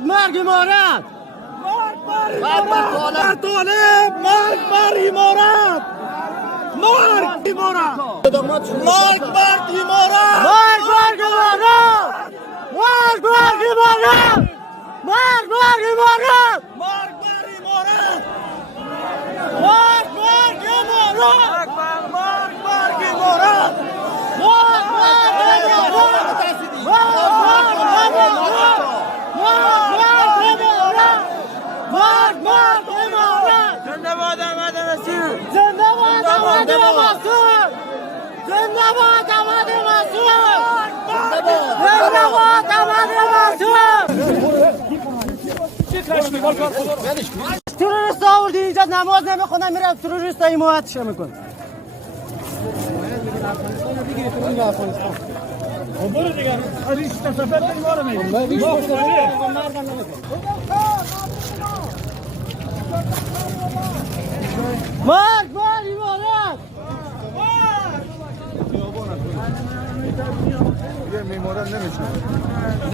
مرگ امارت. مرگ بر طالب، مرگ بر امارت، مرگ امارت، مرگ بر امارت، مرگ بر امارت، مرگ بر امارت، مرگ بر امارت، مرگ بر امارت، مرگ بر امارت، مرگ بر امارت، زنده باد احمد مسعود، زنده باد احمد مسعود، زنده باد احمد مسعود، زنده باد احمد مسعود. تروریست آوردی اینجا نماز نمیخونن میرن تروریست های حمایتش میکنن. برو دیگه هریش سفر بریم آره میگم مرگ بر امارت. یه میمورد نمیشه